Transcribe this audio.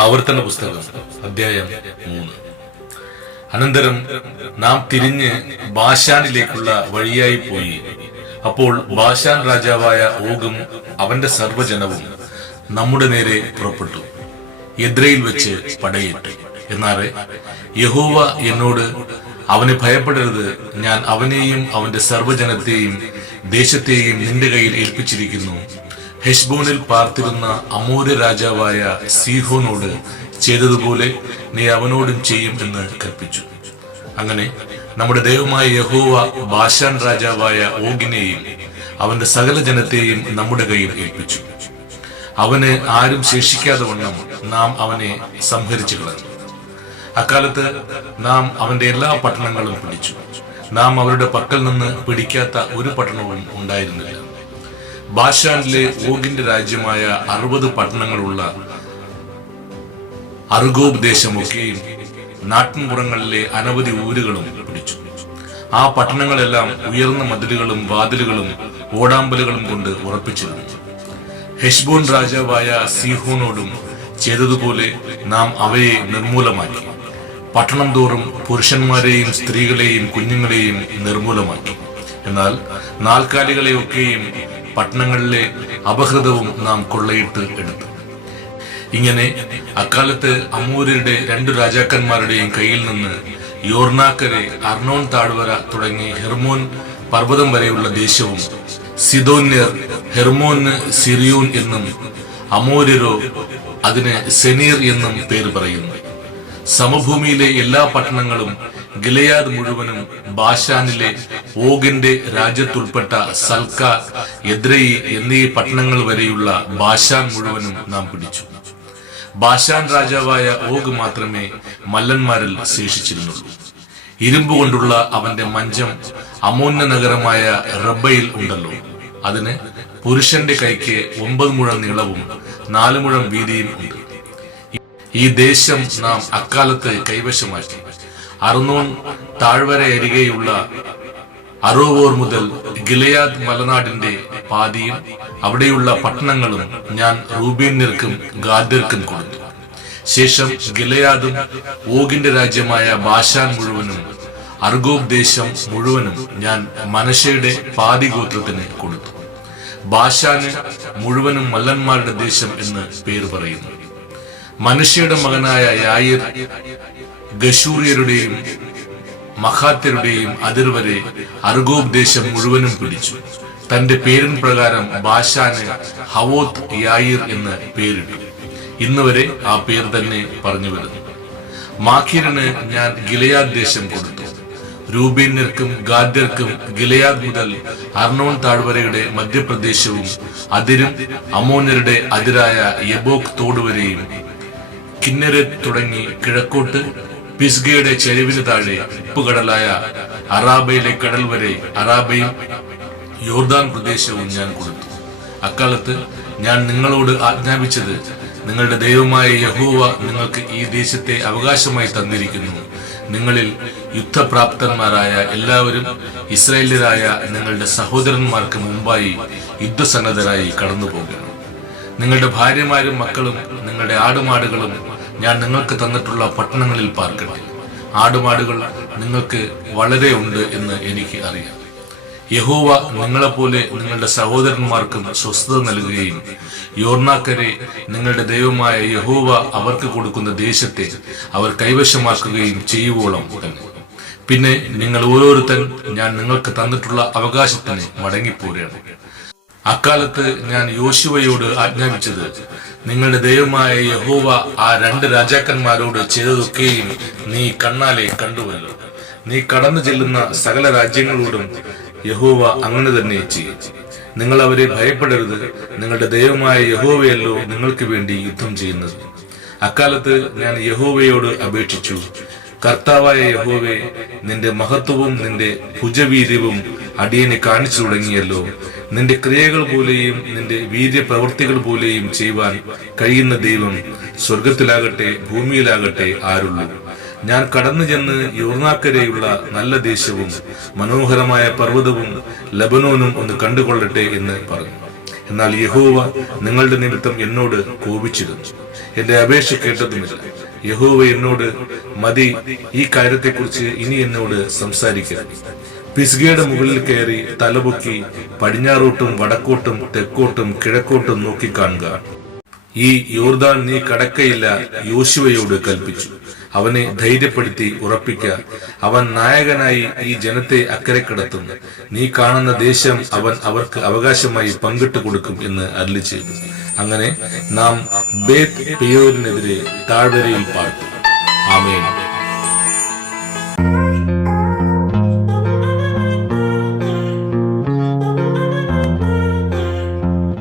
ആവർത്തന പുസ്തകം അധ്യായം 3. അനന്തരം നാം തിരിഞ്ഞ് ബാശാനിലേക്കുള്ള വഴിയായി പോയി. അപ്പോൾ ബാശാൻ രാജാവായ ഓഗും അവന്റെ സർവ്വജനവും നമ്മുടെ നേരെ പുറപ്പെട്ടു. എദ്രയിൽ വെച്ച് പടയിട്ടു. എന്നാൽ യഹോവ എന്നോട്, അവനെ ഭയപ്പെടരുത്, ഞാൻ അവനെയും അവന്റെ സർവ്വജനത്തെയും ദേശത്തെയും നിന്റെ കയ്യിൽ ഏൽപ്പിച്ചിരിക്കുന്നു. ഹെശ്ബോനിൽ പാർത്തിരുന്ന അമോര രാജാവായ സീഹോനോട് ചെയ്തതുപോലെ നീ അവനോടും ചെയ്യും എന്ന് കൽപ്പിച്ചു. അങ്ങനെ നമ്മുടെ ദൈവമായ യഹോവ ബാശാൻ രാജാവായ ഓഗിനെയും അവന്റെ സകല ജനത്തെയും നമ്മുടെ കയ്യിൽ ഏൽപ്പിച്ചു. അവന് ആരും ശേഷിക്കാതെ വണ്ണം നാം അവനെ സംഹരിച്ചു കളഞ്ഞു. അക്കാലത്ത് നാം അവന്റെ എല്ലാ പട്ടണങ്ങളും പിടിച്ചു. നാം അവരുടെ പക്കൽ നിന്ന് പിടിക്കാത്ത ഒരു പട്ടണവും ഉണ്ടായിരുന്നില്ല. ബാശാനിലെ ഓഗിന്റെ രാജ്യമായ 60 പട്ടണങ്ങളുള്ള അർഗോബ് ദേശമൊക്കെയും നാട്ടിൻപുറങ്ങളിലെ അനവധി ഊരുകളും പിടിച്ചു. ആ പട്ടണങ്ങളെല്ലാം ഉയർന്ന മതിലുകളും വാതിലുകളും ഓടാമ്പലുകളും കൊണ്ട് ഉറപ്പിച്ചിരുന്നു. ഹെശ്ബോൻ രാജാവായ സീഹോനോടും ചെയ്തതുപോലെ നാം അവയെ നിർമൂലമാക്കി. പട്ടണം തോറും പുരുഷന്മാരെയും സ്ത്രീകളെയും കുഞ്ഞുങ്ങളെയും നിർമൂലമാക്കി. എന്നാൽ നാൽക്കാലികളെയൊക്കെയും പട്ടണങ്ങളിലെ അപഹൃതവും നാം കൊള്ളയിട്ട് എടുത്തു. ഇങ്ങനെ അക്കാലത്ത് അമോര്യരുടെ 2 രാജാക്കന്മാരുടെയും കയ്യിൽ നിന്ന് യോർനാക്കരെ, അർണോൻ താഴ്വര തുടങ്ങി ഹെർമോൻ പർവ്വതം വരെയുള്ള ദേശവും, സിദോന്യർ ഹെർമോന് സിറിയോൻ എന്നും അമോര്യരോ അതിന് സെനീർ എന്നും പേര് പറയുന്നു. സമഭൂമിയിലെ എല്ലാ പട്ടണങ്ങളും ഗിലെയാദ് മുഴുവനും ബാശാനിലെ ഓഗിന്റെ രാജ്യത്തുൾപ്പെട്ട സൽക്ക, എദ്രയി എന്നീ പട്ടണങ്ങൾ വരെയുള്ള ബാശാൻ മുഴുവനും നാം പിടിച്ചു. ബാശാൻ രാജാവായ ഓഗ് മാത്രമേ മല്ലന്മാരിൽ ശേഷിച്ചിരുന്നുള്ളൂ. ഇരുമ്പ് കൊണ്ടുള്ള അവന്റെ മഞ്ചം അമോന്യ നഗരമായ റബ്ബയിൽ ഉണ്ടല്ലോ. അതിന് പുരുഷന്റെ കൈക്ക് 9 മുഴം നീളവും 4 മുഴം വീതിയും ഉണ്ട്. ഈ ദേശം നാം അക്കാലത്ത് കൈവശമാക്കി. അർണോൻ താഴ്വര അരികെയുള്ള അറോവോർ മുതൽ ഗിലെയാദ് മലനാടിന്റെ പാതിയും അവിടെയുള്ള പട്ടണങ്ങളും ഞാൻ റൂബേന്യർക്കും ഗാദ്യർക്കും കൊടുത്തു. ശേഷം ഗിലെയാദും ഓഗിന്റെ രാജ്യമായ ബാശാൻ മുഴുവനും അർഗോബ് ദേശം മുഴുവനും ഞാൻ മനശ്ശയുടെ പാതി ഗോത്രത്തിന് കൊടുത്തു. ബാശാന് മുഴുവനും മല്ലന്മാരുടെ ദേശം എന്ന് പേര് പറയുന്നു. മനശ്ശയുടെ മകനായ യായിർ ഗശൂര്യരുടെയും മഹാത്യരുടെയും അതിർവരെ അർഗോബ് ദേശം മുഴുവനും പിടിച്ചു. തന്റെ പേരിൻ പ്രകാരം ബാശാന് ഹവോത്ത് യായിർ എന്ന് പേരിട്ടു. ഇന്നുവരെ ആ പേര് തന്നെ പറഞ്ഞു വരുന്നു. മാഖീരിന് ഞാൻ ഗിലെയാദ് ദേശം കൊടുത്തു. രൂബേന്യർക്കും ഗാദ്യർക്കും ഗിലെയാദ് മുതൽ അർണോൻ താഴ്വരയുടെ മധ്യപ്രദേശവും അതിരും അമോന്യരുടെ അതിരായ യബോക് തോടുവരെയും കിന്നരത്ത് തുടങ്ങി കിഴക്കോട്ട് പിസ്ഗയുടെ ചെരുവിന് താഴെ ഉപ്പുകടലായ അറാബയിലെ കടൽ വരെ അറാബയും യോർദാൻ പ്രദേശവും ഞാൻ കൊടുത്തു. അക്കാലത്ത് ഞാൻ നിങ്ങളോട് ആജ്ഞാപിച്ചത്, നിങ്ങളുടെ ദൈവമായ യഹോവ നിങ്ങൾക്ക് ഈ ദേശത്തെ അവകാശമായി തന്നിരിക്കുന്നു. നിങ്ങളിൽ യുദ്ധപ്രാപ്തന്മാരായ എല്ലാവരും ഇസ്രായേല്യരായ നിങ്ങളുടെ സഹോദരന്മാർക്ക് മുമ്പായി യുദ്ധസന്നദ്ധരായി കടന്നു പോകണം. നിങ്ങളുടെ ഭാര്യമാരും മക്കളും നിങ്ങളുടെ ആടുമാടുകളും ഞാൻ നിങ്ങൾക്ക് തന്നിട്ടുള്ള പട്ടണങ്ങളിൽ പാർക്കട്ടെ. ആടുമാടുകൾ നിങ്ങൾക്ക് വളരെ ഉണ്ട് എന്ന് എനിക്ക് അറിയാം. യഹോവ നിങ്ങളെപ്പോലെ നിങ്ങളുടെ സഹോദരന്മാർക്കും സ്വസ്ഥത നൽകുകയും യോർനാക്കരെ നിങ്ങളുടെ ദൈവമായ യഹോവ അവർക്ക് കൊടുക്കുന്ന ദേശത്തെ അവർ കൈവശമാക്കുകയും ചെയ്യുവോളം തന്നെ. പിന്നെ നിങ്ങൾ ഓരോരുത്തൻ ഞാൻ നിങ്ങൾക്ക് തന്നിട്ടുള്ള അവകാശത്തിന് മടങ്ങിപ്പോരുകയാണ്. അക്കാലത്ത് ഞാൻ യോശുവയോട് ആജ്ഞാപിച്ചത്, നിങ്ങളുടെ ദൈവമായ യഹോവ ആ 2 രാജാക്കന്മാരോട് ചെയ്തതൊക്കെയും നീ കണ്ണാലെ കണ്ടുവല്ലോ. നീ കടന്നു ചെല്ലുന്ന സകല രാജ്യങ്ങളോടും യഹോവ അങ്ങനെ തന്നെ ചെയ്യും. നിങ്ങൾ അവരെ ഭയപ്പെടരുത്. നിങ്ങളുടെ ദൈവമായ യഹോവയല്ലോ നിങ്ങൾക്ക് വേണ്ടി യുദ്ധം ചെയ്യുന്നത്. അക്കാലത്ത് ഞാൻ യഹോവയോട് അപേക്ഷിച്ചു, കർത്താവായ യഹോവേ, നിന്റെ മഹത്വവും നിന്റെ ഭുജവീര്യവും അടിയനെ കാണിച്ചു തുടങ്ങിയല്ലോ. നിന്റെ ക്രിയകൾ പോലെയും നിന്റെ വീര്യപ്രവൃത്തികൾ പോലെയും ചെയ്യുവാൻ കഴിയുന്ന ദൈവം സ്വർഗത്തിലാകട്ടെ ഭൂമിയിലാകട്ടെ ആരുള്ളൂ. ഞാൻ കടന്നു ചെന്ന് യോർനാക്കരെയുള്ള നല്ല ദേശവും മനോഹരമായ പർവ്വതവും ലബനോനും ഒന്ന് കണ്ടുകൊള്ളട്ടെ എന്ന് പറഞ്ഞു. എന്നാൽ യഹോവ നിങ്ങളുടെ നിമിത്തം എന്നോട് കോപിച്ചിരുന്നു, എന്റെ അപേക്ഷ കേട്ടതുമില്ല. യഹോവ എന്നോട് മതി, ഈ കാര്യത്തെക്കുറിച്ച് ഇനി എന്നോട് സംസാരിക്കരുത്. പിസ്ഗയുടെ മുകളിൽ കയറി തലപൊക്കി പടിഞ്ഞാറോട്ടും വടക്കോട്ടും തെക്കോട്ടും കിഴക്കോട്ടും നോക്കിക്കാണുക. ഈ യോർദാൻ നീ കടക്കയില്ല. യോശുവയോട് കൽപ്പിച്ചു. അവനെ ധൈര്യപ്പെടുത്തി ഉറപ്പിക്ക. അവൻ നായകനായി ഈ ജനത്തെ അക്കരെ കടത്തും. നീ കാണുന്ന ദേശം അവൻ അവർക്ക് അവകാശമായി പങ്കിട്ടു കൊടുക്കും എന്ന് അരുളിച്ചെയ്തു. അങ്ങനെ നാം ബേത്ത് പെയോരിനെതിരെ താഴ്വരയിൽ പാർത്തു. ആമേൻ.